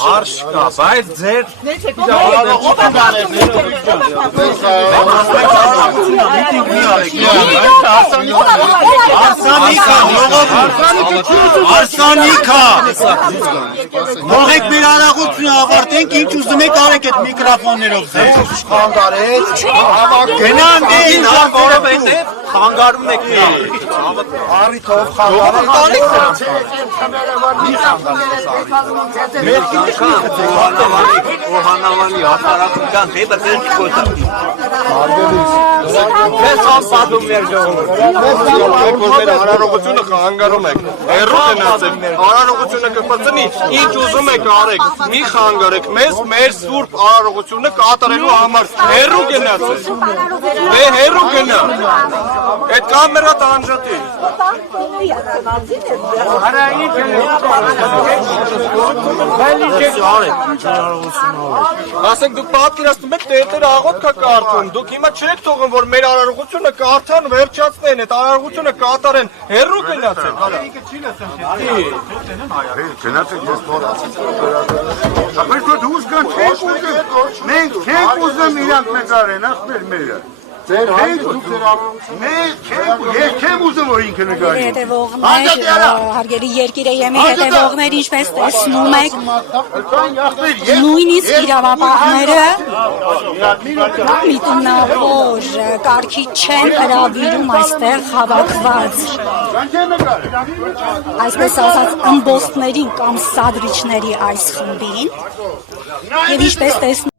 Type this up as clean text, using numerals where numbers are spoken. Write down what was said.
Հարշ կա, բայց ձեր Արսանիքա Մողեք մեր արաղությունը ավարտենք, ինչ ուզում եք արեք այդ միկրոֆոններով ձեր Գնան դին, որովհետև խանգարում եք առիթով խանգարում Օհանավանի հասարակության դեպը ձեր չկոչապի Ես անպատում մեր ժողովուրդ Որ արարողությունը խանգարում եք հեռու գնացեք արարողությունը կպրծնի ինչ ուզում եք արեք մի խանգարեք մեզ մեր սուրբ արարողությունը կատարելու համար հեռու գնացեք դե հեռու գնա այդ կամերա տանջատի ասենք դուք պատկերացնում եք տերտերը աղոտ կա կարդում դուք հիմա չեք թողում որ մեր արարողությունը կարդան վերջացնեն այդ արարողությունը կատարեն հեռու գնացեք Գնացեք ես փորացեք Բայց դուք կան մենք չենք ուզում իրանք մեզ արեն ախպեր մերը Ձեր ես չեմ ուզում որ ինքը նկարի Հետևողներ, հարգելի երկիրը եմի հետևողներ, ինչպես տեսնում եք, նույնիսկ իրավապահները միտումնավոր կարգի չեն հրավիրում այստեղ հավաքված, այսպես ասած ըմբոստներին կամ սադրիչների այս խմբին, և ինչպես տեսնում